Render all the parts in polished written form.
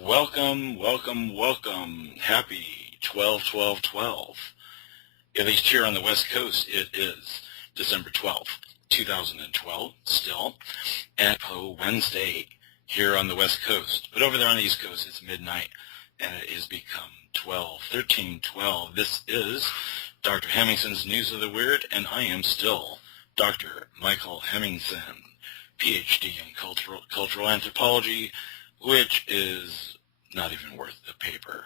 Welcome, welcome, welcome. Happy 12-12-12. At least here on the West Coast, it is December 12th, 2012, still, and Wednesday here on the West Coast. But over there on the East Coast, it's midnight, and it has become 12-13-12. This is Dr. Hemmingson's News of the Weird, and I am still Dr. Michael Hemmingson, PhD in cultural anthropology, which is not even worth the paper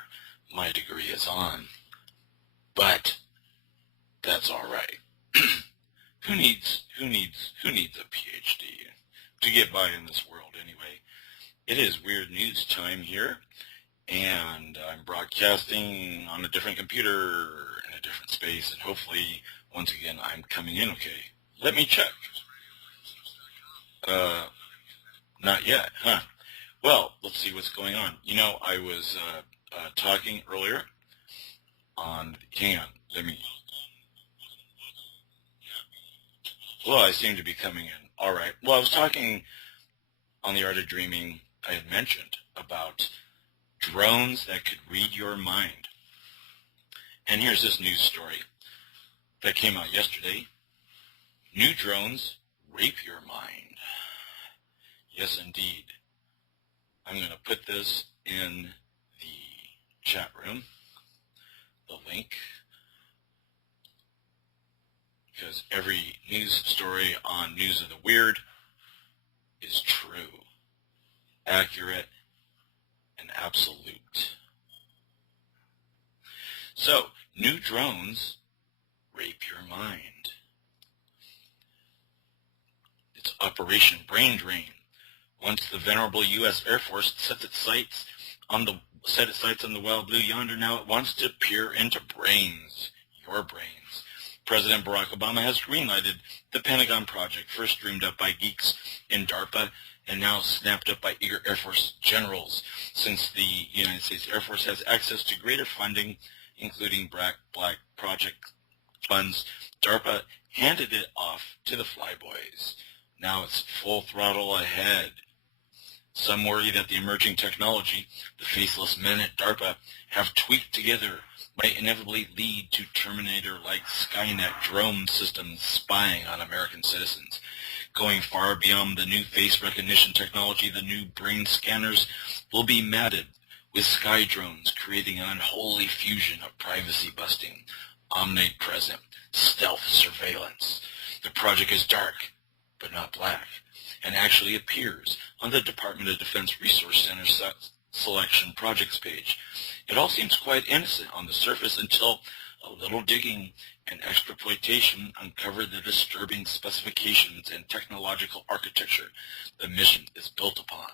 my degree is on. But that's all right. Who needs a PhD to get by in this world anyway? It is weird news time here, and I'm broadcasting on a different computer in a different space, and hopefully, once again, I'm coming in okay. Let me check. Not yet, huh? Well, let's see what's going on. You know, I was talking earlier on, hang on, well, I seem to be coming in. All right. Well, I was talking on The Art of Dreaming, I had mentioned about drones that could read your mind. And here's this news story that came out yesterday. New drones rape your mind. Yes, indeed. I'm going to put this in the chat room, the link, because every news story on News of the Weird is true, accurate, and absolute. So, new drones rape your mind. It's Operation Brain Drain. Once the venerable U.S. Air Force set its sights on the wild blue yonder, now it wants to peer into brains, your brains. President Barack Obama has greenlighted the Pentagon project, first dreamed up by geeks in DARPA and now snapped up by eager Air Force generals. Since the United States Air Force has access to greater funding, including Black Project funds, DARPA handed it off to the flyboys. Now it's full throttle ahead. Some worry that the emerging technology the faceless men at DARPA have tweaked together might inevitably lead to Terminator-like Skynet drone systems spying on American citizens. Going far beyond the new face recognition technology, the new brain scanners will be matted with sky drones, creating an unholy fusion of privacy-busting, omnipresent, stealth surveillance. The project is dark, but not black, and actually appears on the Department of Defense Resource Center selection projects page. It all seems quite innocent on the surface until a little digging and exploitation uncover the disturbing specifications and technological architecture the mission is built upon.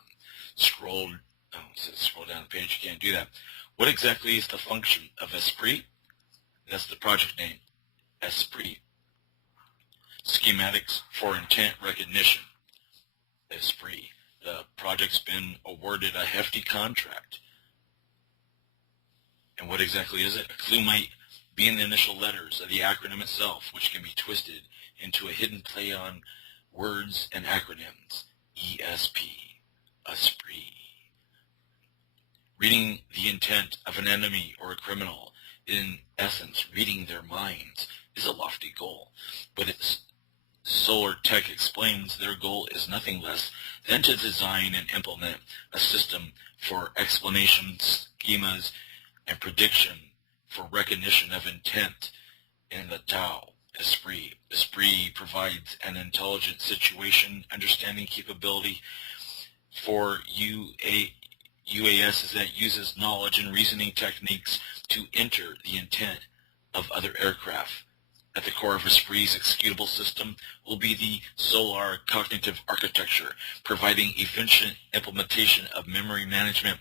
Scroll down the page, you can't do that. What exactly is the function of Esprit? That's the project name, Esprit. Schematics for intent recognition, Esprit. The project's been awarded a hefty contract. And what exactly is it? A clue might be in the initial letters of the acronym itself, which can be twisted into a hidden play on words and acronyms. ESP, Esprit. Reading the intent of an enemy or a criminal, in essence, reading their minds, is a lofty goal, but it's Solar Tech explains their goal is nothing less than to design and implement a system for explanation, schemas, and prediction for recognition of intent in the Tao, Esprit. Esprit provides an intelligent situation understanding capability for UAS that uses knowledge and reasoning techniques to enter the intent of other aircraft. At the core of Esprit's executable system will be the Solar Cognitive Architecture, providing efficient implementation of memory management,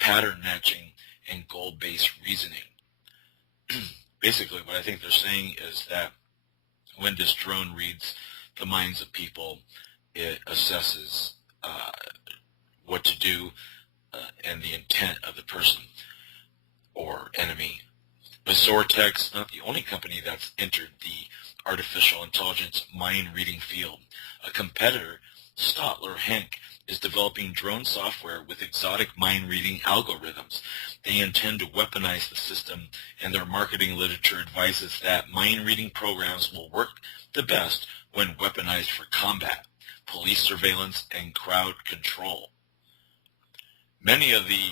pattern matching, and goal-based reasoning. Basically, what I think they're saying is that when this drone reads the minds of people, it assesses what to do and the intent of the person or enemy. But Zortek's not the only company that's entered the artificial intelligence mind-reading field. A competitor, Stotler Henk, is developing drone software with exotic mind-reading algorithms. They intend to weaponize the system, and their marketing literature advises that mind-reading programs will work the best when weaponized for combat, police surveillance, and crowd control. Many of the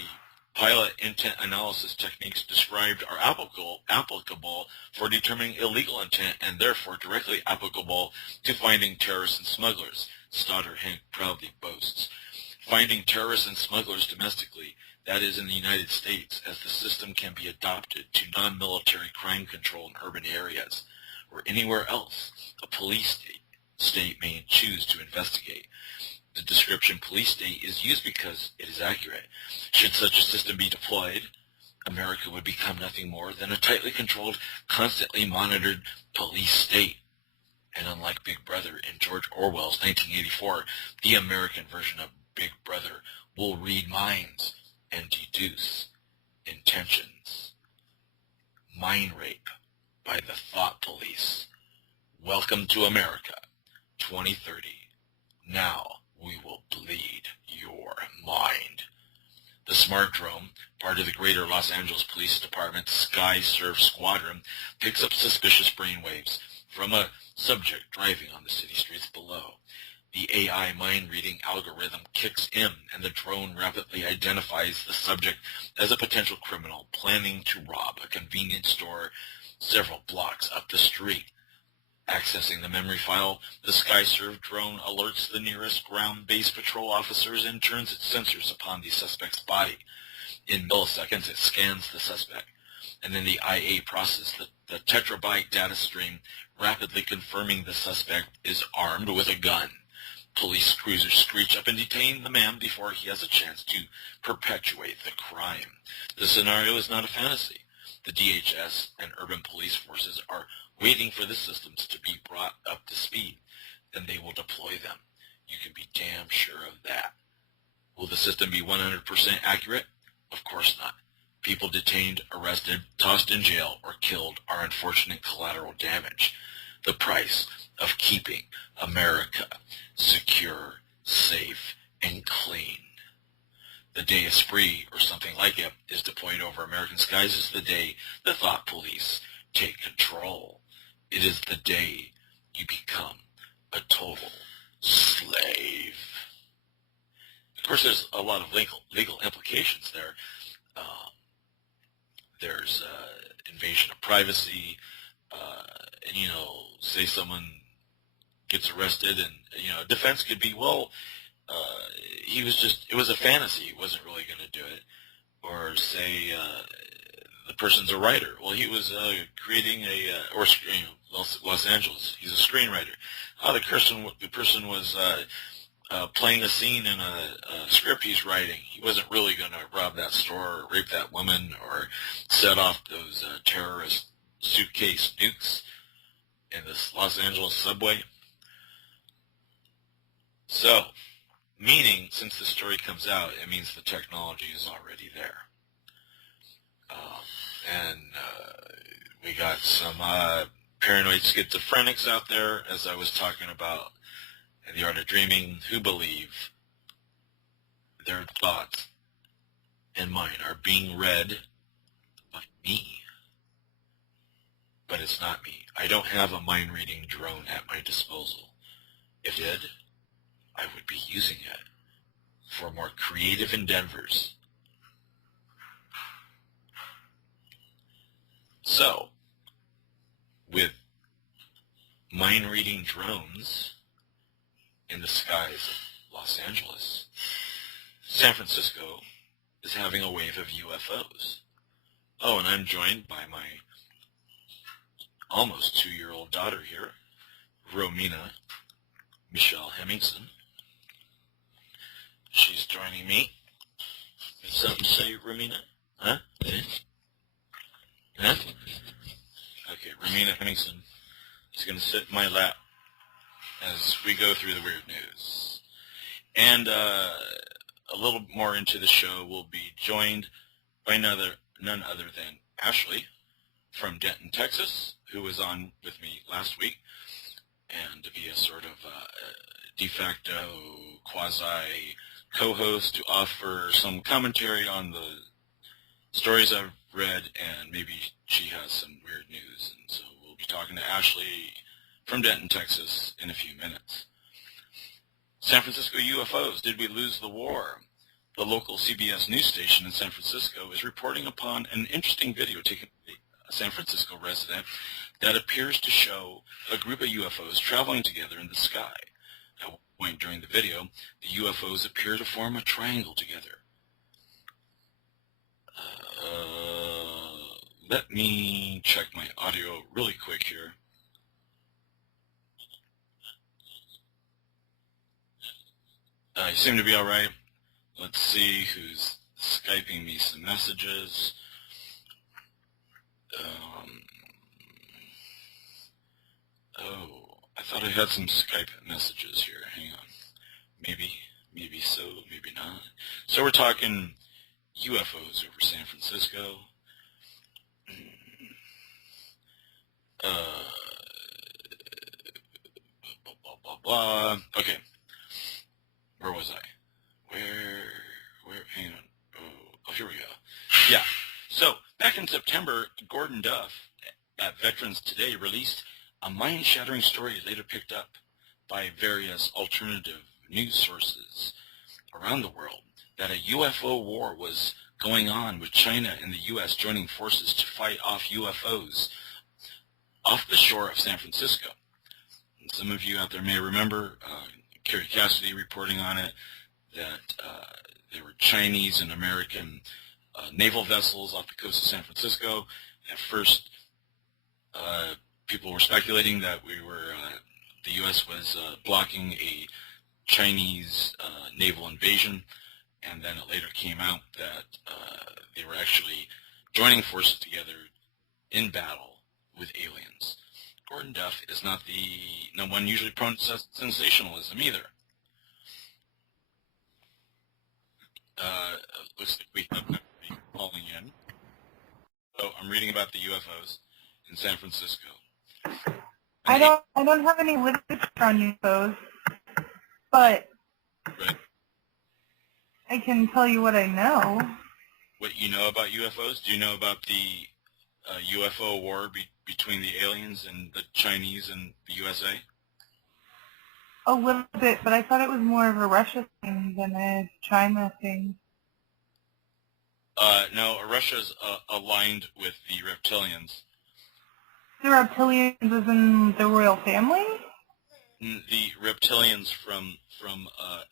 pilot intent analysis techniques described are applicable for determining illegal intent and therefore directly applicable to finding terrorists and smugglers, Stoddard Hank proudly boasts. Finding terrorists and smugglers domestically, that is in the United States, as the system can be adopted to non-military crime control in urban areas, or anywhere else a police state may choose to investigate. The description police state is used because it is accurate. Should such a system be deployed, America would become nothing more than a tightly controlled, constantly monitored police state. And unlike Big Brother in George Orwell's 1984, the American version of Big Brother will read minds and deduce intentions. Mind rape by the thought police. Welcome to America, 2030. Now we will bleed your mind. The smart drone, part of the greater Los Angeles Police Department's Sky Surf Squadron, picks up suspicious brainwaves from a subject driving on the city streets below. The AI mind-reading algorithm kicks in, and the drone rapidly identifies the subject as a potential criminal planning to rob a convenience store several blocks up the street. Accessing the memory file, the SkyServe drone alerts the nearest ground-based patrol officers and turns its sensors upon the suspect's body. In milliseconds, it scans the suspect, and then the IA processes the tetrabyte data stream, rapidly confirming the suspect is armed with a gun. Police cruisers screech up and detain the man before he has a chance to perpetuate the crime. The scenario is not a fantasy. The DHS and urban police forces are waiting for the systems to be brought up to speed, and they will deploy them. You can be damn sure of that. Will the system be 100% accurate? Of course not. People detained, arrested, tossed in jail, or killed are unfortunate collateral damage. The price of keeping America secure, safe, and clean. The day a spree, or something like it, is deployed over American skies is the day the thought police take control. It is the day you become a total slave. Of course, there's a lot of legal implications there. There's invasion of privacy, and, say someone gets arrested, and, defense could be, well, it was a fantasy, he wasn't really going to do it. Or say the person's a writer. Well, he was creating Los Angeles, he's a screenwriter. The person was playing a scene in a script he's writing. He wasn't really going to rob that store or rape that woman or set off those terrorist suitcase nukes in this Los Angeles subway. So, meaning, since the story comes out, it means the technology is already there. And we got some paranoid schizophrenics out there, as I was talking about in The Art of Dreaming, who believe their thoughts and mine are being read by me. But it's not me. I don't have a mind-reading drone at my disposal. If it did, I would be using it for more creative endeavors. So, with mind-reading drones in the skies of Los Angeles, San Francisco is having a wave of UFOs. Oh, and I'm joined by my almost 2-year-old daughter here, Romina Michelle Hemmingson. She's joining me. Got something to say, Romina? Huh? Huh? Okay, Romina Hemmingson is going to sit in my lap as we go through the weird news. And a little more into the show, we'll be joined by none other than Ashley from Denton, Texas, who was on with me last week, and to be a sort of de facto quasi co-host to offer some commentary on the stories I've read, and maybe she has some weird news. And so we'll be talking to Ashley from Denton, Texas in a few minutes. San Francisco UFOs, did we lose the war? The local CBS news station in San Francisco is reporting upon an interesting video taken by a San Francisco resident that appears to show a group of UFOs traveling together in the sky. At one point during the video, the UFOs appear to form a triangle together. Let me check my audio really quick here. You seem to be all right. Let's see who's Skyping me some messages. Oh, I thought I had some Skype messages here. Hang on. Maybe so, maybe not. So we're talking UFOs over San Francisco. Blah, blah, blah. Okay. Where was I? Where, hang on. Oh, here we go. Yeah. So, back in September, Gordon Duff at Veterans Today released a mind-shattering story later picked up by various alternative news sources around the world that a UFO war was going on with China and the U.S. joining forces to fight off UFOs off the shore of San Francisco. And some of you out there may remember Kerry Cassidy reporting on it, that there were Chinese and American naval vessels off the coast of San Francisco. At first, people were speculating that the U.S. was blocking a Chinese naval invasion, and then it later came out that they were actually joining forces together in battle with aliens. Gordon Duff is not no one usually prone to sensationalism either. Looks like we have somebody calling in. So I'm reading about the UFOs in San Francisco. I don't have any literature on UFOs, but Right. I can tell you what I know. What you know about UFOs? Do you know about the UFO war between the aliens and the Chinese and the USA? A little bit, but I thought it was more of a Russia thing than a China thing. No, Russia's aligned with the reptilians. The reptilians is in the royal family? The reptilians from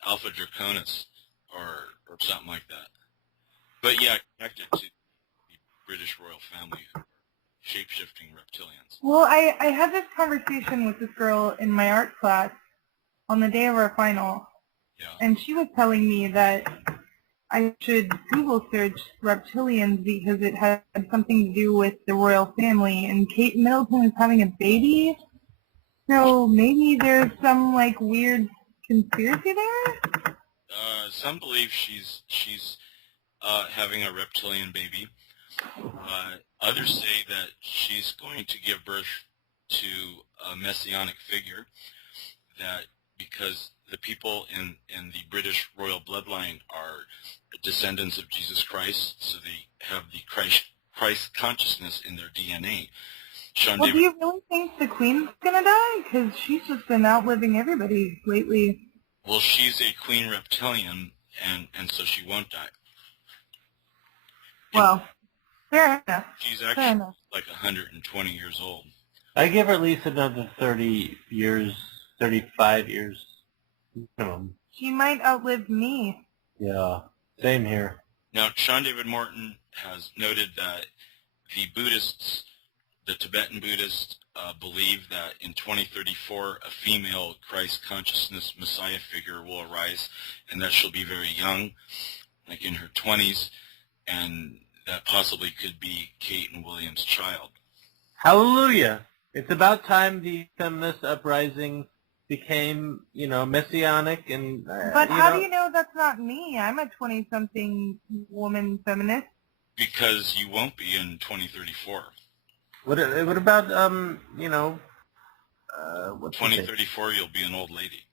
Alpha Draconis or something like that. But yeah, connected to the British royal family, shape-shifting reptilians. Well, I had this conversation with this girl in my art class on the day of our final, Yeah. and she was telling me that I should Google search reptilians because it had something to do with the royal family, and Kate Middleton is having a baby, so maybe there's some, like, weird conspiracy there? Some believe she's having a reptilian baby. Others say that she's going to give birth to a messianic figure, that because the people in the British royal bloodline are descendants of Jesus Christ, so they have the Christ consciousness in their DNA. Well, do you really think the Queen's gonna die? Because she's just been outliving everybody lately. Well, she's a queen reptilian, and so she won't die. Well, fair enough. She's actually like 120 years old. I give her at least another 30 years, 35 years minimum. She might outlive me. Yeah, same here. Now, Sean David Morton has noted that the Buddhists, the Tibetan Buddhists, believe that in 2034 a female Christ consciousness Messiah figure will arise, and that she'll be very young, like in her 20s, and that possibly could be Kate and William's child. Hallelujah! It's about time the feminist uprising became, messianic and... But how do you know that's not me? I'm a 20-something woman feminist. Because you won't be in 2034. What about, 2034, you'll be an old lady.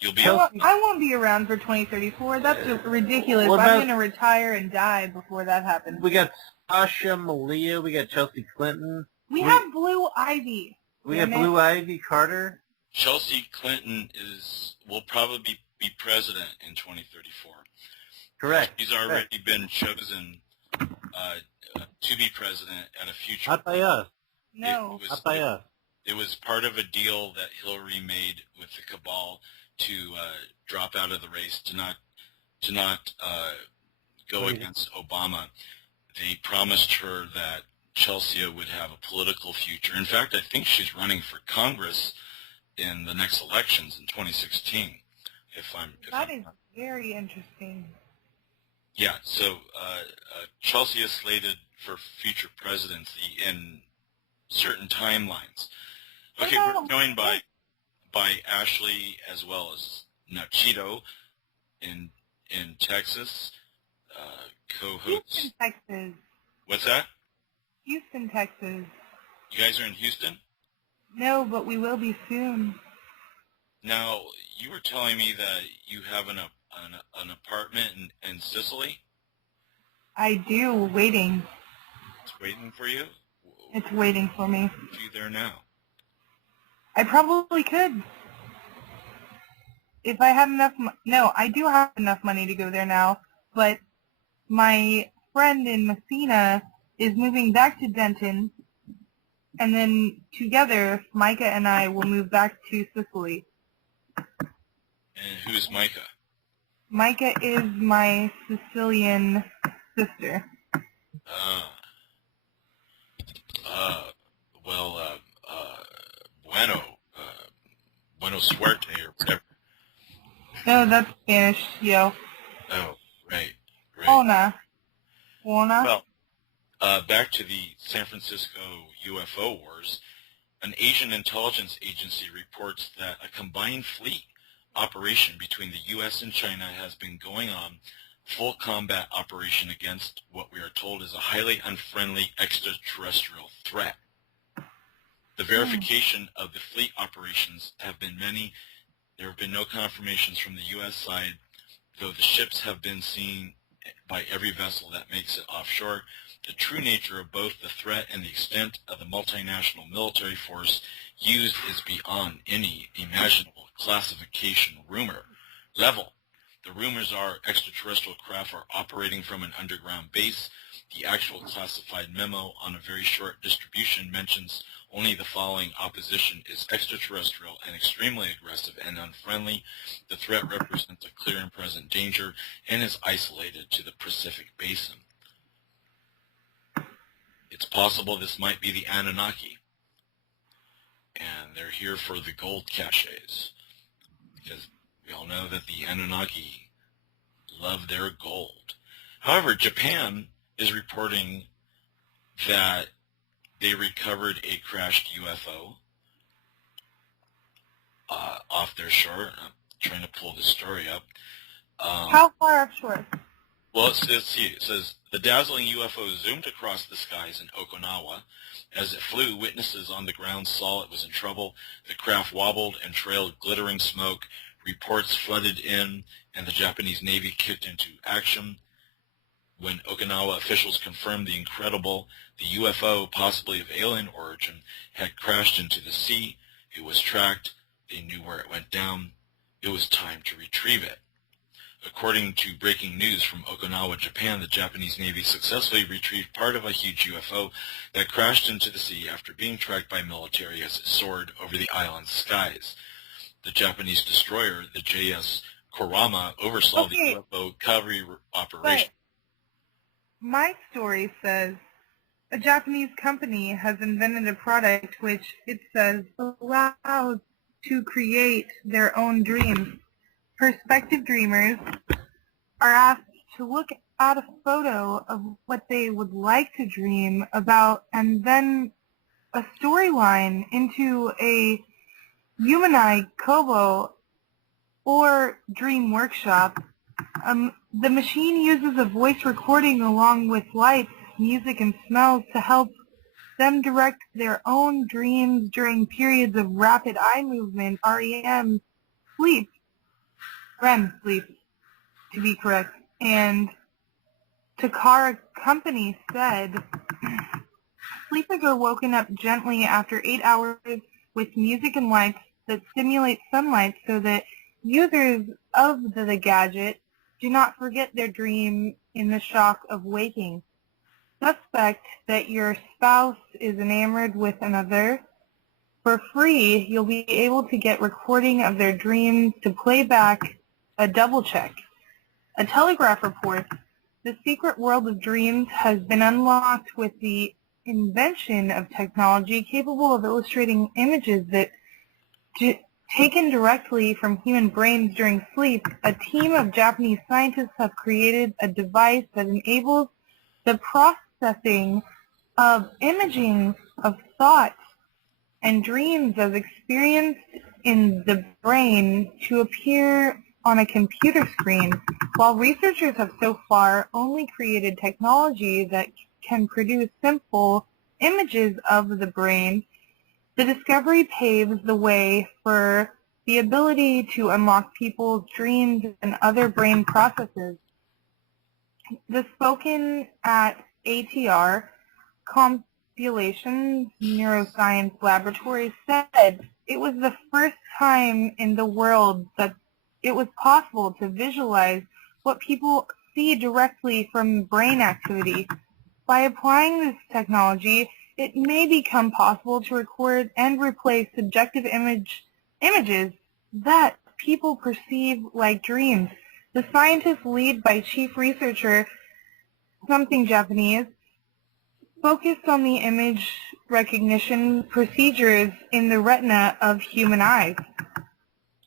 You'll be. I won't be around for 2034. That's ridiculous. What I'm about- going to retire and die before that happens. We got Sasha Malia. We got Chelsea Clinton. We have Blue Ivy. We got Blue Ivy Carter. Chelsea Clinton will probably be president in 2034. Correct. She's already been chosen to be president at a future. Not by us. No. Not by us. It was part of a deal that Hillary made with the cabal to drop out of the race, to not go against Obama. They promised her that Chelsea would have a political future. In fact, I think she's running for Congress in the next elections in 2016. That is very interesting. Yeah, so Chelsea is slated for future presidency in certain timelines. Okay, we're joined by Ashley as well as Nachito in Texas, co-host. Houston, Texas. What's that? Houston, Texas. You guys are in Houston? No, but we will be soon. Now, you were telling me that you have an apartment in Sicily? I do, waiting. It's waiting for you? It's waiting for me. Are you there now? I probably could. If I had enough no, I do have enough money to go there now, but my friend in Messina is moving back to Denton, and then together, Micah and I will move back to Sicily. And who's Micah? Micah is my Sicilian sister. Bueno suerte or whatever. No, that's Spanish, yo. Oh, right. Hola. Well, back to the San Francisco UFO Wars. An Asian intelligence agency reports that a combined fleet operation between the U.S. and China has been going on, full combat operation against what we are told is a highly unfriendly extraterrestrial threat. The verification of the fleet operations have been many. There have been no confirmations from the U.S. side, though the ships have been seen by every vessel that makes it offshore. The true nature of both the threat and the extent of the multinational military force used is beyond any imaginable classification rumor level. The rumors are extraterrestrial craft are operating from an underground base. The actual classified memo on a very short distribution mentions only the following: opposition is extraterrestrial and extremely aggressive and unfriendly. The threat represents a clear and present danger and is isolated to the Pacific Basin. It's possible this might be the Anunnaki, and they're here for the gold caches, because we all know that the Anunnaki love their gold. However, Japan is reporting that they recovered a crashed UFO off their shore. I'm trying to pull this story up. How far offshore? Well, it says, the dazzling UFO zoomed across the skies in Okinawa. As it flew, witnesses on the ground saw it was in trouble. The craft wobbled and trailed glittering smoke. Reports flooded in, and the Japanese Navy kicked into action. When Okinawa officials confirmed the incredible, the UFO, possibly of alien origin, had crashed into the sea. It was tracked. They knew where it went down. It was time to retrieve it. According to breaking news from Okinawa, Japan, the Japanese Navy successfully retrieved part of a huge UFO that crashed into the sea after being tracked by military as it soared over the island's skies. The Japanese destroyer, the JS Kurama, oversaw the UFO recovery operation. But my story says a Japanese company has invented a product which, it says, allows to create their own dreams. Prospective dreamers are asked to look at a photo of what they would like to dream about and then a storyline into a Humanite Kobo or Dream Workshop. The machine uses a voice recording along with lights, music, and smells to help them direct their own dreams during periods of rapid eye movement, REM, sleep, REM sleep, to be correct. And Takara Company said sleepers are woken up gently after 8 hours with music and lights that stimulate sunlight so that users of the gadget do not forget their dream in the shock of waking. Suspect that your spouse is enamored with another. For free, you'll be able to get recording of their dreams to play back a double check. A Telegraph reports the secret world of dreams has been unlocked with the invention of technology capable of illustrating images that, taken directly from human brains during sleep. A team of Japanese scientists have created a device that enables the processing of imaging of thoughts and dreams as experienced in the brain to appear on a computer screen. While researchers have so far only created technology that can produce simple images of the brain, the discovery paves the way for the ability to unlock people's dreams and other brain processes. The spoken at ATR Computations Neuroscience Laboratory said it was the first time in the world that it was possible to visualize what people see directly from brain activity. By applying this technology, it may become possible to record and replay subjective images that people perceive like dreams. The scientists, led by chief researcher, something Japanese, focused on the image recognition procedures in the retina of human eyes.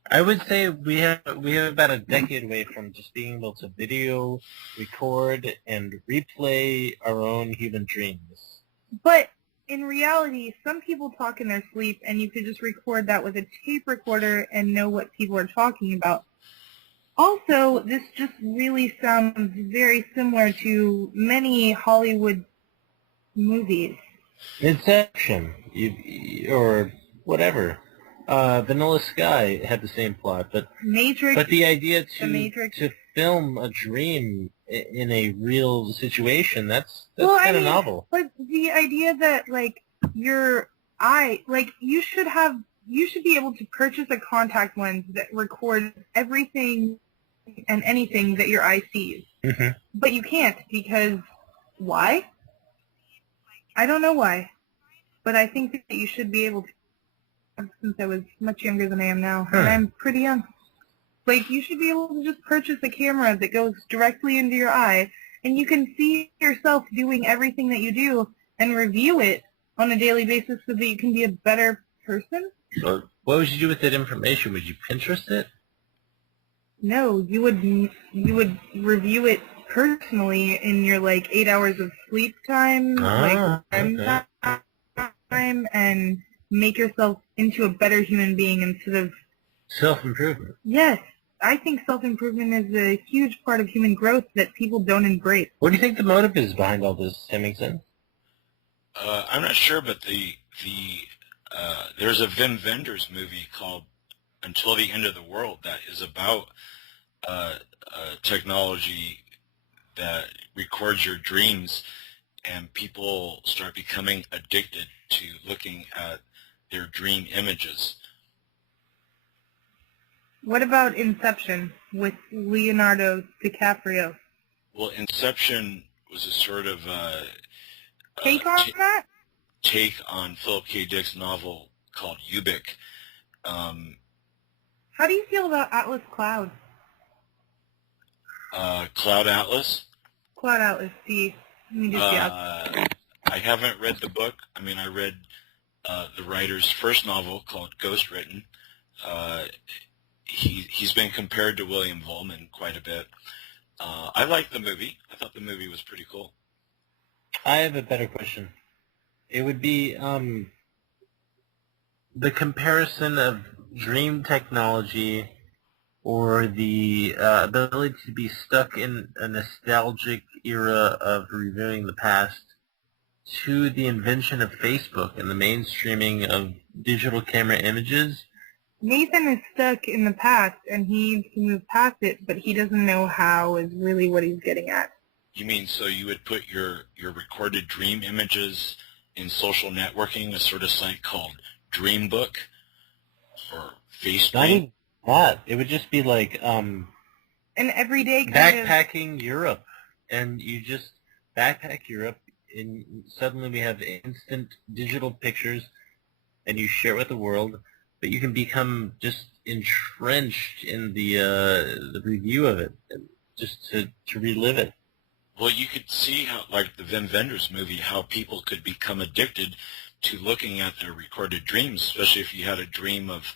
I would say we have about a decade away from just being able to video, record, and replay our own human dreams. But in reality, some people talk in their sleep, and you could just record that with a tape recorder and know what people are talking about. Also, this just really sounds very similar to many Hollywood movies. Inception, or whatever. Vanilla Sky had the same plot, but Matrix. But the idea Matrix. to film a dream in a real situation, that's Well, kind of novel. But the idea that, like, your eye, like, you should be able to purchase a contact lens that records everything and anything that your eye sees. Mm-hmm. But you can't, because why? I don't know why. But I think that you should be able to, since I was much younger than I am now, and I'm pretty young. Like, you should be able to just purchase a camera that goes directly into your eye, and you can see yourself doing everything that you do and review it on a daily basis so that you can be a better person. So what would you do with that information? Would you Pinterest it? No, you would review it personally in your, like, 8 hours of sleep time, REM time, and make yourself into a better human being instead of... Self-improvement. Yes. I think self-improvement is a huge part of human growth that people don't embrace. What do you think the motive is behind all this, Hemmingson? I'm not sure, but there's a Wim Wenders movie called Until the End of the World that is about technology that records your dreams, and people start becoming addicted to looking at their dream images. What about Inception with Leonardo DiCaprio? Well, Inception was a sort of take on that? Take on Philip K. Dick's novel called Ubik. How do you feel about Atlas Cloud? Cloud Atlas? Cloud Atlas, see. Let me just I haven't read the book. I mean, I read the writer's first novel called Ghost Written. He's been compared to William Volman quite a bit. I liked the movie. I thought the movie was pretty cool. I have a better question. It would be the comparison of dream technology or the ability to be stuck in a nostalgic era of reviewing the past to the invention of Facebook and the mainstreaming of digital camera images Nathan is stuck in the past, and he needs to move past it, but he doesn't know how is really what he's getting at. You mean so you would put your recorded dream images in social networking, a sort of site called Dreambook or Not FaceDream? even that. It would just be like An everyday kind of... backpacking Europe, and you just backpack Europe, and suddenly we have instant digital pictures, and you share it with the world. But you can become just entrenched in the review of it, just to relive it. Well, you could see how, like the Wim Wenders movie, how people could become addicted to looking at their recorded dreams, especially if you had a dream of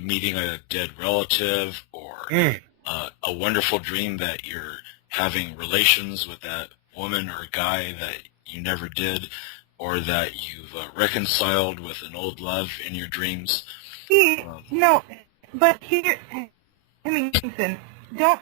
meeting a dead relative or a wonderful dream that you're having relations with that woman or guy that you never did, or that you've reconciled with an old love in your dreams. No, but here, Hemmingson, don't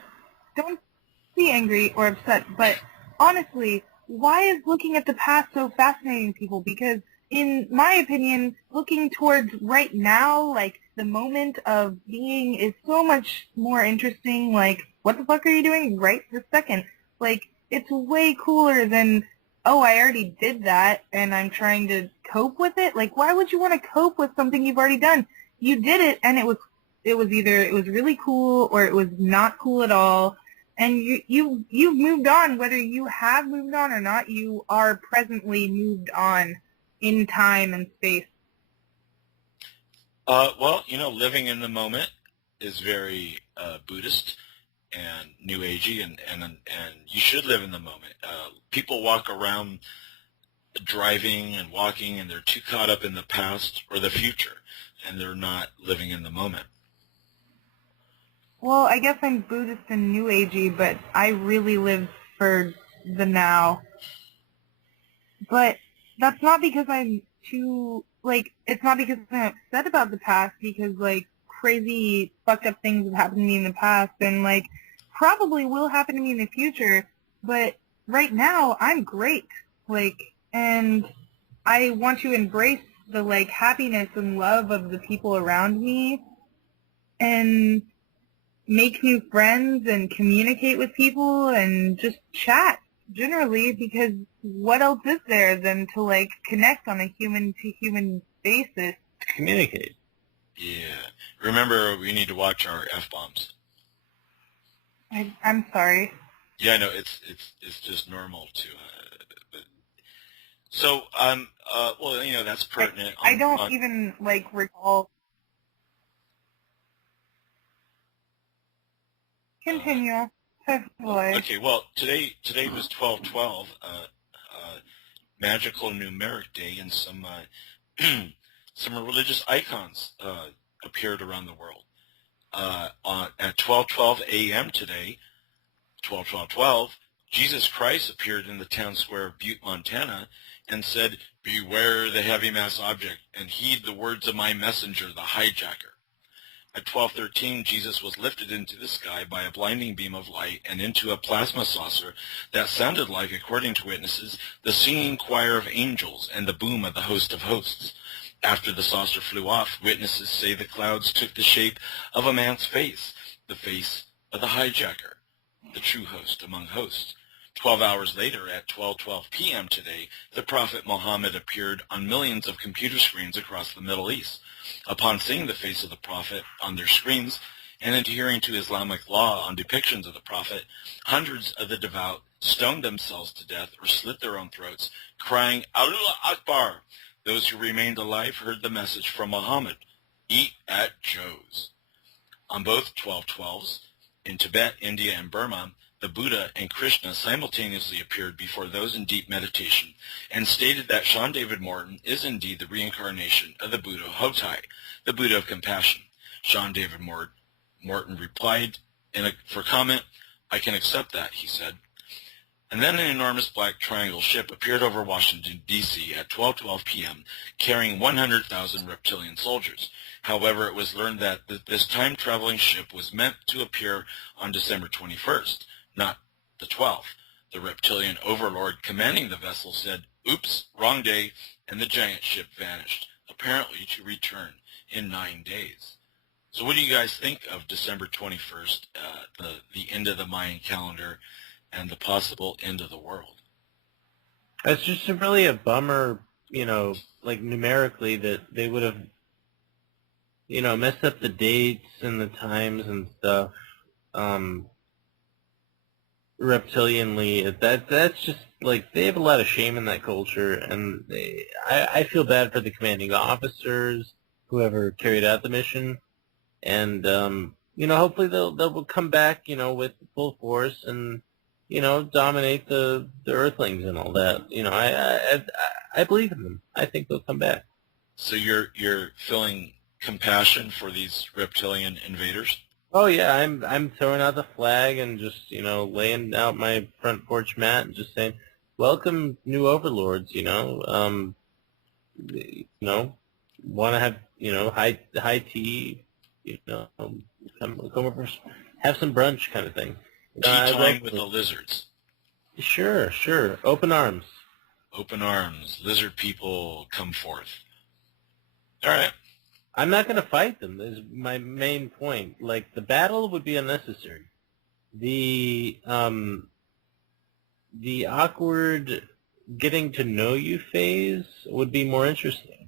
be angry or upset, but honestly, why is looking at the past so fascinating to people? Because in my opinion, looking towards right now, like the moment of being, is so much more interesting. Like, what the fuck are you doing right this second? Like, it's way cooler than, oh, I already did that and I'm trying to cope with it. Like, why would you want to cope with something you've already done? You did it, and it was either it was really cool or it was not cool at all. And you've moved on. Whether you have moved on or not, you are presently moved on in time and space. Well, living in the moment is very Buddhist and New Agey, and you should live in the moment. People walk around driving and walking, and they're too caught up in the past or the future, and they're not living in the moment. Well, I guess I'm Buddhist and New Agey, but I really live for the now. But that's not because I'm too, it's not because I'm upset about the past, because, crazy fucked up things have happened to me in the past, and, probably will happen to me in the future, but right now, I'm great. And I want to embrace the, happiness and love of the people around me, and make new friends and communicate with people and just chat generally, because what else is there than to connect on a human-to-human basis? Communicate. Yeah. Remember, we need to watch our F-bombs. I'm sorry. Yeah, I know, it's just normal to so well, that's pertinent. I don't even recall. Continue. Okay, well, today was 12/12, magical numeric day, and some religious icons appeared around the world. At 12:12 a.m. today, 12/12/12, Jesus Christ appeared in the town square of Butte, Montana, and said, "Beware the heavy mass object, and heed the words of my messenger, the hijacker." At 12:13, Jesus was lifted into the sky by a blinding beam of light and into a plasma saucer that sounded like, according to witnesses, the singing choir of angels and the boom of the host of hosts. After the saucer flew off, witnesses say the clouds took the shape of a man's face, the face of the hijacker, the true host among hosts. 12 hours later, at 12:12 p.m. today, the Prophet Muhammad appeared on millions of computer screens across the Middle East. Upon seeing the face of the Prophet on their screens and adhering to Islamic law on depictions of the Prophet, hundreds of the devout stoned themselves to death or slit their own throats, crying, "Allah Akbar!" Those who remained alive heard the message from Muhammad, "Eat at Joe's." On both 12/12s, in Tibet, India, and Burma, the Buddha and Krishna simultaneously appeared before those in deep meditation and stated that Sean David Morton is indeed the reincarnation of the Buddha Hotai, the Buddha of compassion. Sean David Morton replied for comment, "I can accept that," he said. And then an enormous black triangle ship appeared over Washington, D.C. at 12:12 p.m., carrying 100,000 reptilian soldiers. However, it was learned that this time-traveling ship was meant to appear on December 21st, not the 12th. The reptilian overlord commanding the vessel said, "Oops, wrong day," and the giant ship vanished, apparently to return in 9 days. So what do you guys think of December 21st, the end of the Mayan calendar and the possible end of the world? It's just really a bummer, like numerically that they would have, messed up the dates and the times and stuff. Reptilianly, that's just like they have a lot of shame in that culture, and I feel bad for the commanding officers, whoever carried out the mission, and hopefully they'll come back, with full force and dominate the Earthlings and all that. I believe in them. I think they'll come back. So you're feeling compassion for these reptilian invaders? Oh yeah, I'm throwing out the flag and just laying out my front porch mat and just saying, "Welcome, new overlords." Want to have high tea, come over, have some brunch kind of thing. Tea time with the lizards. Sure. Open arms. Open arms. Lizard people come forth. All right. I'm not going to fight them, is my main point. Like, the battle would be unnecessary. The awkward getting to know you phase would be more interesting.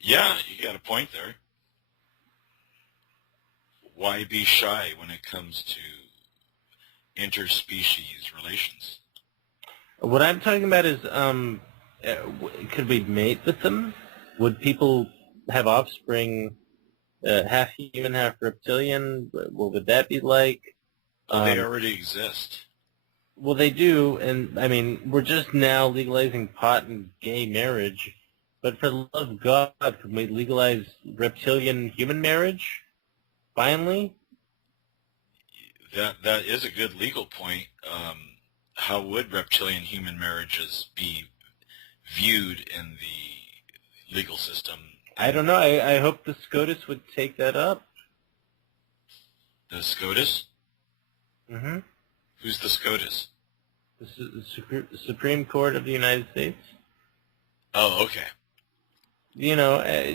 Yeah, you got a point there. Why be shy when it comes to interspecies relations? What I'm talking about is, could we mate with them? Would people have offspring, half human, half reptilian? What would that be like? They already exist. Well, they do, and I mean, we're just now legalizing pot and gay marriage, but for the love of God, can we legalize reptilian human marriage? Finally? That is a good legal point. How would reptilian human marriages be viewed in the legal system? I don't know. I hope the SCOTUS would take that up. The SCOTUS? Mm-hmm. Who's the SCOTUS? The Supreme Court of the United States. Oh, okay.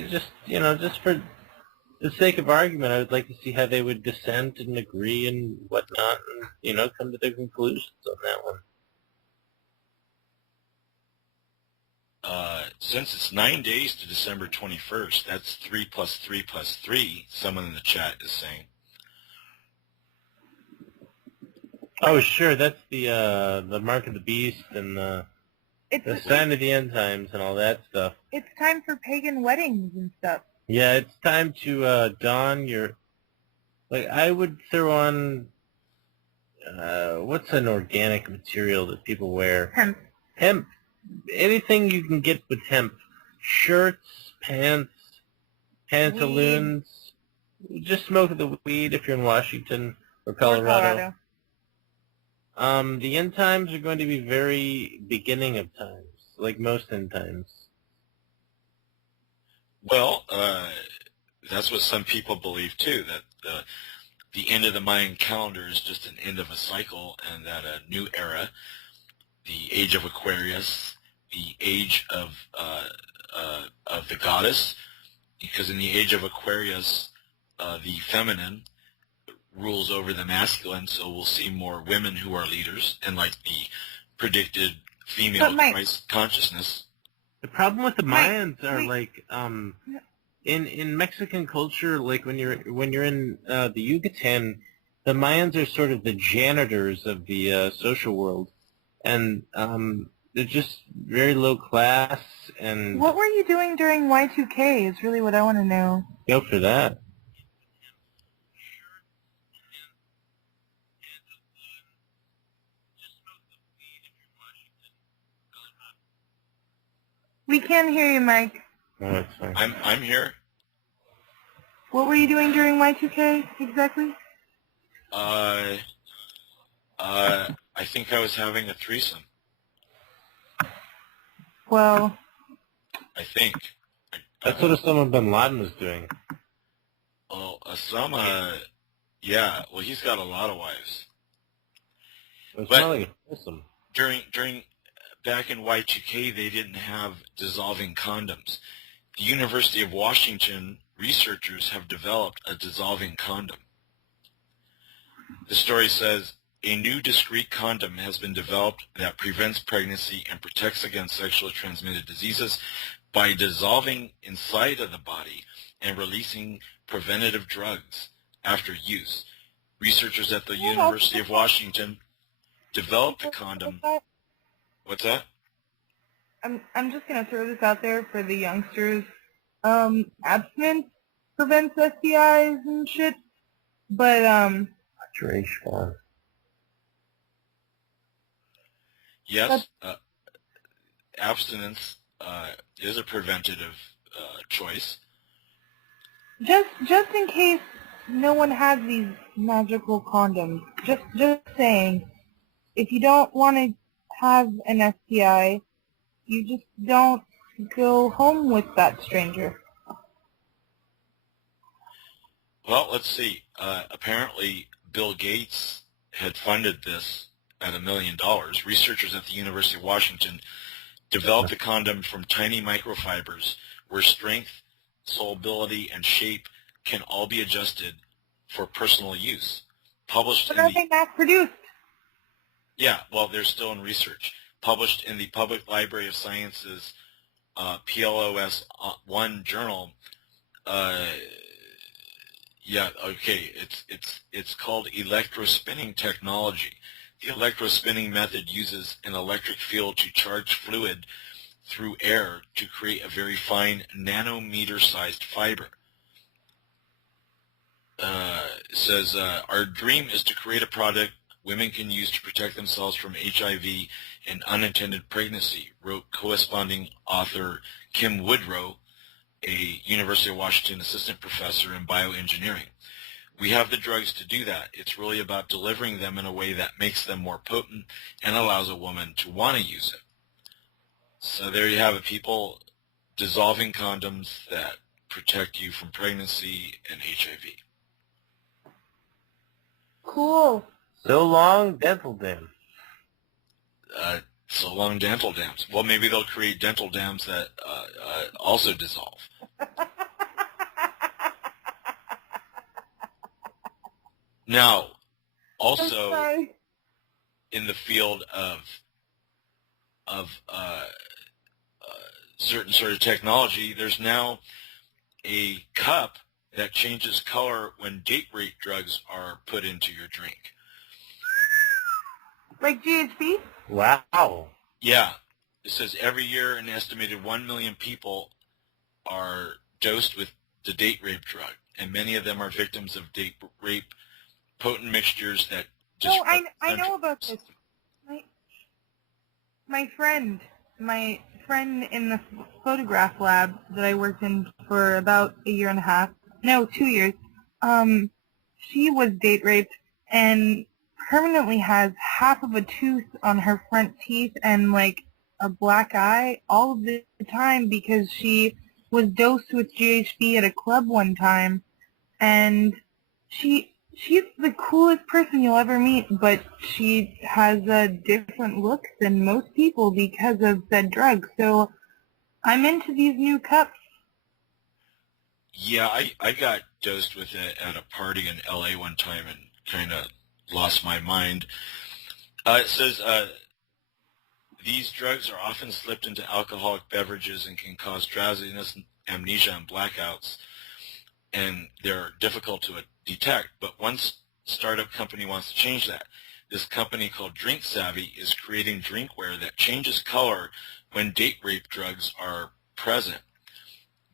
Just for the sake of argument, I would like to see how they would dissent and agree and whatnot, and come to their conclusions on that one. Since it's 9 days to December 21st, that's 3 plus 3 plus 3, someone in the chat is saying. Oh, sure, that's the mark of the beast and the sign of the end times and all that stuff. It's time for pagan weddings and stuff. Yeah, it's time to don your... Like, I would throw on... what's an organic material that people wear? Hemp. Hemp. Anything you can get with hemp. Shirts, pants, pantaloons. Weed. Just smoke the weed if you're in Washington or Colorado. The end times are going to be very beginning of times, like most end times. Well, that's what some people believe too, that the end of the Mayan calendar is just an end of a cycle, and that a new era, the age of Aquarius, the age of the goddess, because in the age of Aquarius, the feminine rules over the masculine, so we'll see more women who are leaders, and like the predicted female Christ consciousness. The problem with the Mayans are like in Mexican culture, like when you're in the Yucatan, the Mayans are sort of the janitors of the social world, and they're just very low class. And what were you doing during Y2K is really what I want to know. Go for that. We can't hear you, Mike. No, that's fine. I'm here. What were you doing during Y2K exactly? I think I was having a threesome. Well, I think. That's what Osama bin Laden was doing. Oh, Osama, yeah. Well, he's got a lot of wives. It's But not like a threesome. During back in Y2K, they didn't have dissolving condoms. The University of Washington researchers have developed a dissolving condom. The story says, a new discrete condom has been developed that prevents pregnancy and protects against sexually transmitted diseases by dissolving inside of the body and releasing preventative drugs after use. Researchers at the University of Washington developed the condom. What's that? I'm just gonna throw this out there for the youngsters. Abstinence prevents STIs and shit, but Hydration. Yes, abstinence is a preventative choice. just in case no one has these magical condoms, just saying, if you don't want to have an STI, you just don't go home with that stranger. Well, let's see. Apparently, Bill Gates had funded this at $1 million. Researchers at the University of Washington developed a condom from tiny microfibers where strength, solubility, and shape can all be adjusted for personal use. Published But are they mass-produced? Yeah, well, they're still in research. Published in the Public Library of Sciences PLOS 1 journal. Yeah, okay, it's called electrospinning technology. The electrospinning method uses an electric field to charge fluid through air to create a very fine nanometer-sized fiber. It says, our dream is to create a product women can use to protect themselves from HIV and unintended pregnancy, wrote corresponding author Kim Woodrow, a University of Washington assistant professor in bioengineering. We have the drugs to do that. It's really about delivering them in a way that makes them more potent and allows a woman to want to use it. So there you have it, people. Dissolving condoms that protect you from pregnancy and HIV. Cool. So long, dental dam. So long, dental dams. Well, maybe they'll create dental dams that also dissolve. Now, also in the field of certain sort of technology, there's now a cup that changes color when date rape drugs are put into your drink. Like GHB? Wow. Yeah. It says every year an estimated 1 million people are dosed with the date rape drug, and many of them are victims of date rape potent mixtures that just... No, I know about this. My friend in the photograph lab that I worked in for about 1.5 years, no, 2 years, she was date raped and permanently has half of a tooth on her front teeth and like a black eye all of the time because she was dosed with GHB at a club one time, and she's the coolest person you'll ever meet, but she has a different look than most people because of said drug. So I'm into these new cups. Yeah, I got dosed with it at a party in LA one time and kind of lost my mind. It says these drugs are often slipped into alcoholic beverages and can cause drowsiness, amnesia, and blackouts, and they're difficult to detect. But one startup company wants to change that. This company called Drink Savvy is creating drinkware that changes color when date rape drugs are present,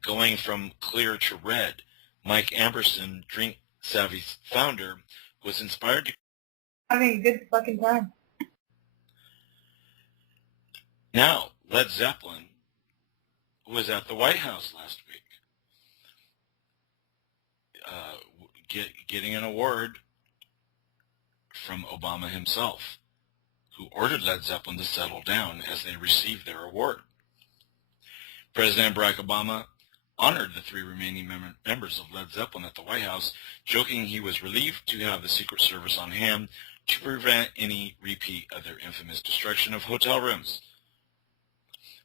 going from clear to red. Mike Amberson, Drink Savvy's founder, was inspired to Having a good fucking time. Now, Led Zeppelin was at the White House last week, getting an award from Obama himself, who ordered Led Zeppelin to settle down as they received their award. President Barack Obama honored the 3 remaining members of Led Zeppelin at the White House, joking he was relieved to have the Secret Service on hand to prevent any repeat of their infamous destruction of hotel rooms.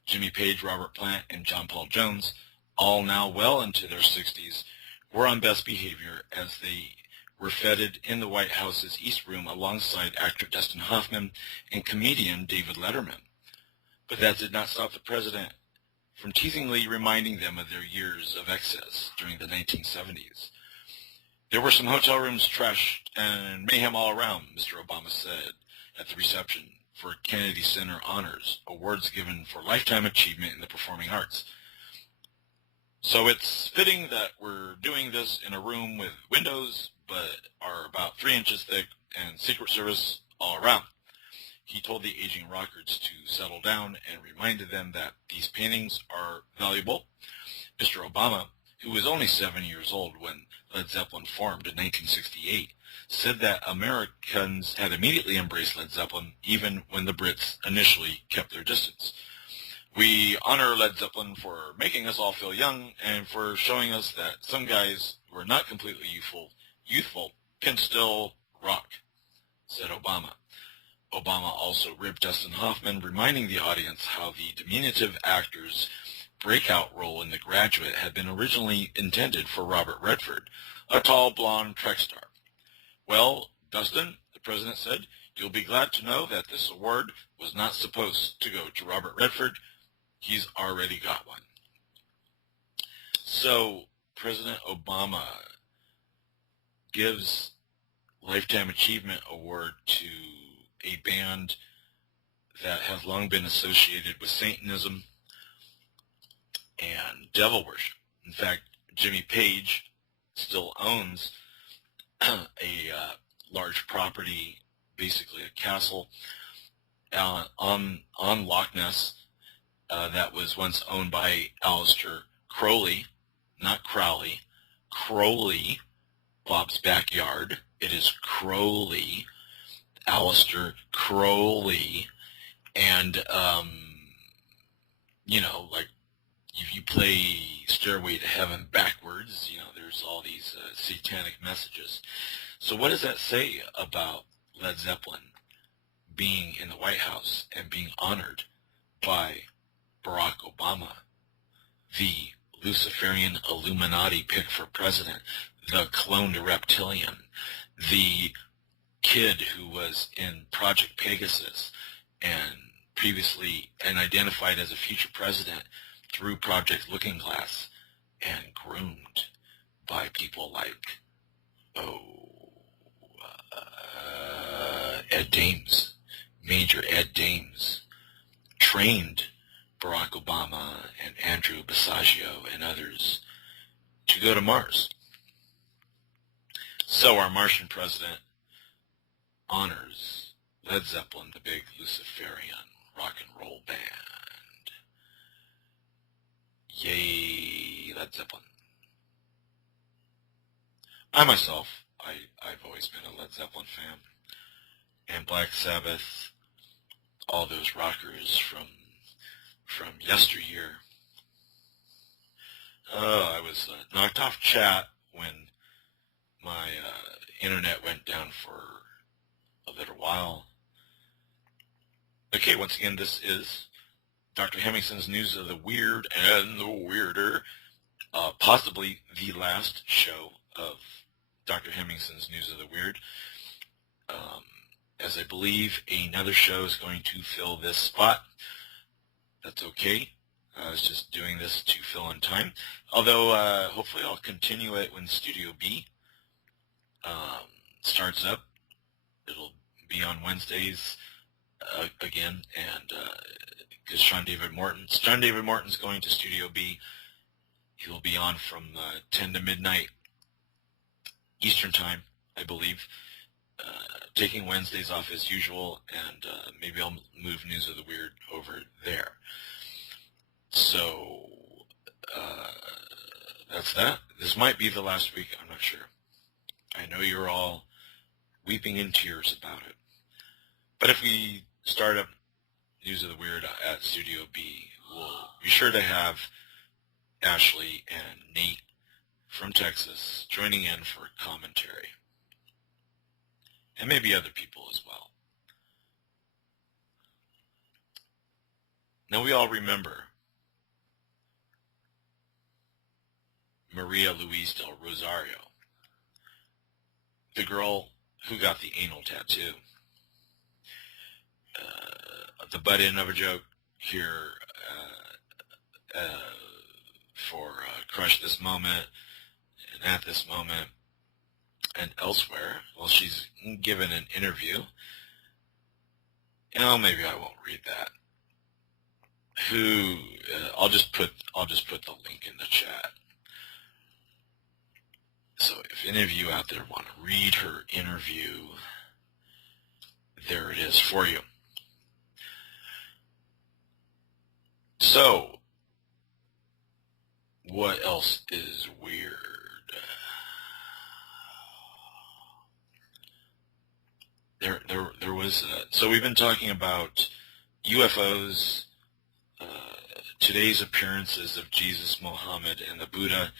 Jimmy Page, Robert Plant, and John Paul Jones, all now well into their 60s, were on best behavior as they were feted in the White House's East Room alongside actor Dustin Hoffman and comedian David Letterman. But that did not stop the president from teasingly reminding them of their years of excess during the 1970s. There were some hotel rooms trashed and mayhem all around, Mr. Obama said at the reception for Kennedy Center Honors, awards given for lifetime achievement in the performing arts. So it's fitting that we're doing this in a room with windows, but are about 3 inches thick and Secret Service all around. He told the aging rockers to settle down and reminded them that these paintings are valuable. Mr. Obama, who was only 7 years old when Led Zeppelin formed in 1968, said that Americans had immediately embraced Led Zeppelin even when the Brits initially kept their distance. We honor Led Zeppelin for making us all feel young and for showing us that some guys who are not completely youthful can still rock, said Obama. Obama also ribbed Dustin Hoffman, reminding the audience how the diminutive actor's breakout role in The Graduate had been originally intended for Robert Redford, a tall, blonde Trek star. Well, Dustin, the president said, you'll be glad to know that this award was not supposed to go to Robert Redford. He's already got one. So, President Obama gives Lifetime Achievement Award to a band that has long been associated with Satanism and devil worship. In fact, Jimmy Page still owns a large property, basically a castle on Loch Ness that was once owned by Aleister Crowley, not Crowley. Crowley, Bob's backyard. It is Crowley, Aleister Crowley, and like if you play Stairway to Heaven backwards, there's all these satanic messages. So what does that say about Led Zeppelin being in the White House and being honored by Barack Obama, the Luciferian Illuminati pick for president, the cloned reptilian, the kid who was in Project Pegasus and previously identified as a future president through Project Looking Glass and groomed by people like, Ed Dames, Major Ed Dames, trained Barack Obama and Andrew Basiago and others to go to Mars. So our Martian president honors Led Zeppelin, the big Luciferian rock and roll band. Yay, Led Zeppelin. I myself, I've always been a Led Zeppelin fan. And Black Sabbath, all those rockers from yesteryear. I was knocked off chat when my internet went down for a little while. Okay, once again, this is Dr. Hemmingson's News of the Weird and the Weirder, possibly the last show of Dr. Hemmingson's News of the Weird, as I believe another show is going to fill this spot. That's okay. I was just doing this to fill in time. Although, hopefully I'll continue it when Studio B starts up. It'll be on Wednesdays again, and because Sean David Morton's going to Studio B. He'll be on from 10 to midnight Eastern Time, I believe, taking Wednesdays off as usual, and maybe I'll move News of the Weird over there. So, that's that. This might be the last week, I'm not sure. I know you're all weeping in tears about it. But if we start up News of the Weird at Studio B, we'll be sure to have Ashley and Nate from Texas joining in for commentary. And maybe other people as well. Now we all remember Maria Luis del Rosario, the girl who got the anal tattoo. The butt end of a joke here for Crush This Moment and At This Moment and elsewhere. Well, she's given an interview. Maybe I won't read that. I'll just put the link in the chat. So if any of you out there want to read her interview, there it is for you. So, what else is weird? There was so we've been talking about UFOs, today's appearances of Jesus, Muhammad, and the Buddha.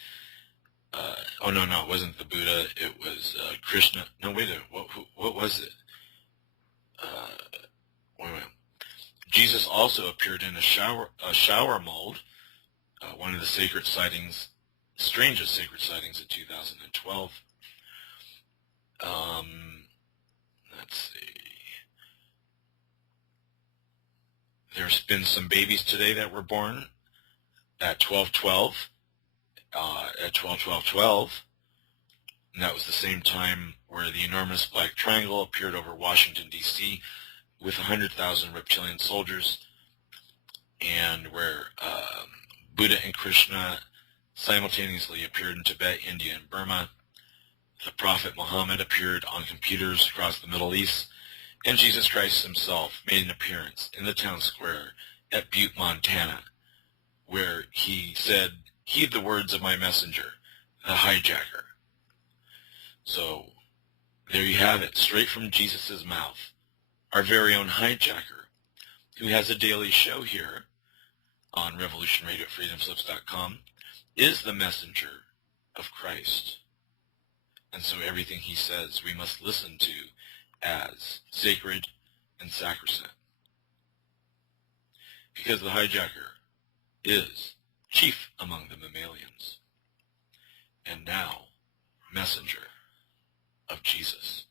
Oh no, it wasn't the Buddha. It was Krishna. No, wait a minute. What was it? Wait a minute. Jesus also appeared in a shower mold. One of the sacred sightings, strangest sacred sightings of 2012. Let's see. There's been some babies today that were born at 12/12. At 12/12/12, and that was the same time where the enormous black triangle appeared over Washington, D.C. with 100,000 reptilian soldiers, and where Buddha and Krishna simultaneously appeared in Tibet, India, and Burma. The Prophet Muhammad appeared on computers across the Middle East, and Jesus Christ himself made an appearance in the town square at Butte, Montana, where he said, "Heed the words of my messenger, the hijacker." So there you have it, straight from Jesus' mouth. Our very own hijacker, who has a daily show here on Revolution Radio at freedomslips.com, is the messenger of Christ. And so everything he says we must listen to as sacred and sacrosanct. Because the hijacker is chief among the mammalians, and now messenger of Jesus.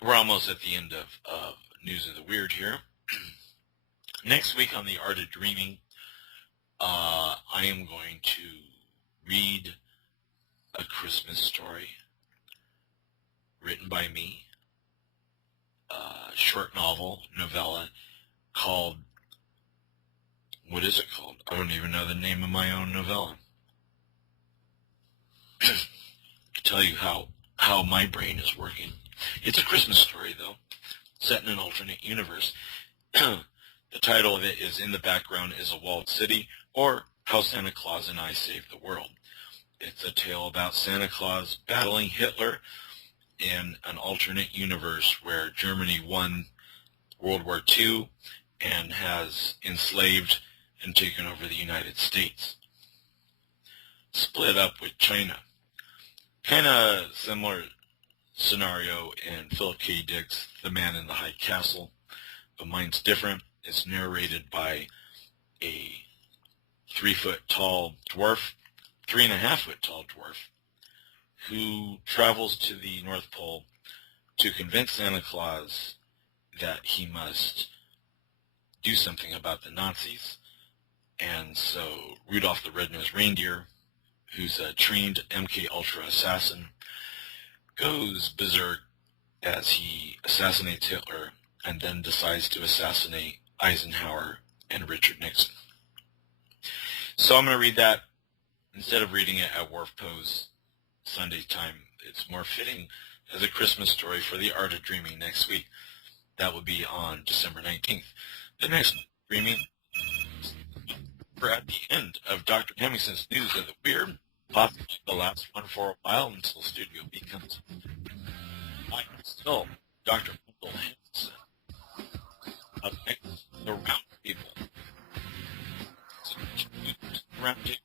We're almost at the end of News of the Weird here. Next week on The Art of Dreaming, I am going to read a Christmas story written by me, a short novella called, what is it called? I don't even know the name of my own novella. To tell you how my brain is working. It's a Christmas story, though, set in an alternate universe. The title of it is In the Background is a Walled City, or How Santa Claus and I Saved the World. It's a tale about Santa Claus battling Hitler in an alternate universe where Germany won World War II and has enslaved and taken over the United States. Split up with China. Kind of similar scenario in Philip K. Dick's The Man in the High Castle, but mine's different. It's narrated by a 3-foot-tall dwarf, 3.5-foot-tall dwarf, who travels to the North Pole to convince Santa Claus that he must do something about the Nazis. And so Rudolph the Red-Nosed Reindeer, who's a trained MK-Ultra assassin, goes berserk as he assassinates Hitler and then decides to assassinate Eisenhower and Richard Nixon. So I'm going to read that. Instead of reading it at Wharf Pose Sunday time, it's more fitting as a Christmas story for The Art of Dreaming next week. That will be on December 19th. The next Dreaming, we're at the end of Dr. Hemmingson's News of the Weird, possibly the last one for a while until Studio B comes. I'm still Dr. Hemingson. Up next, the Round Table. Round Table.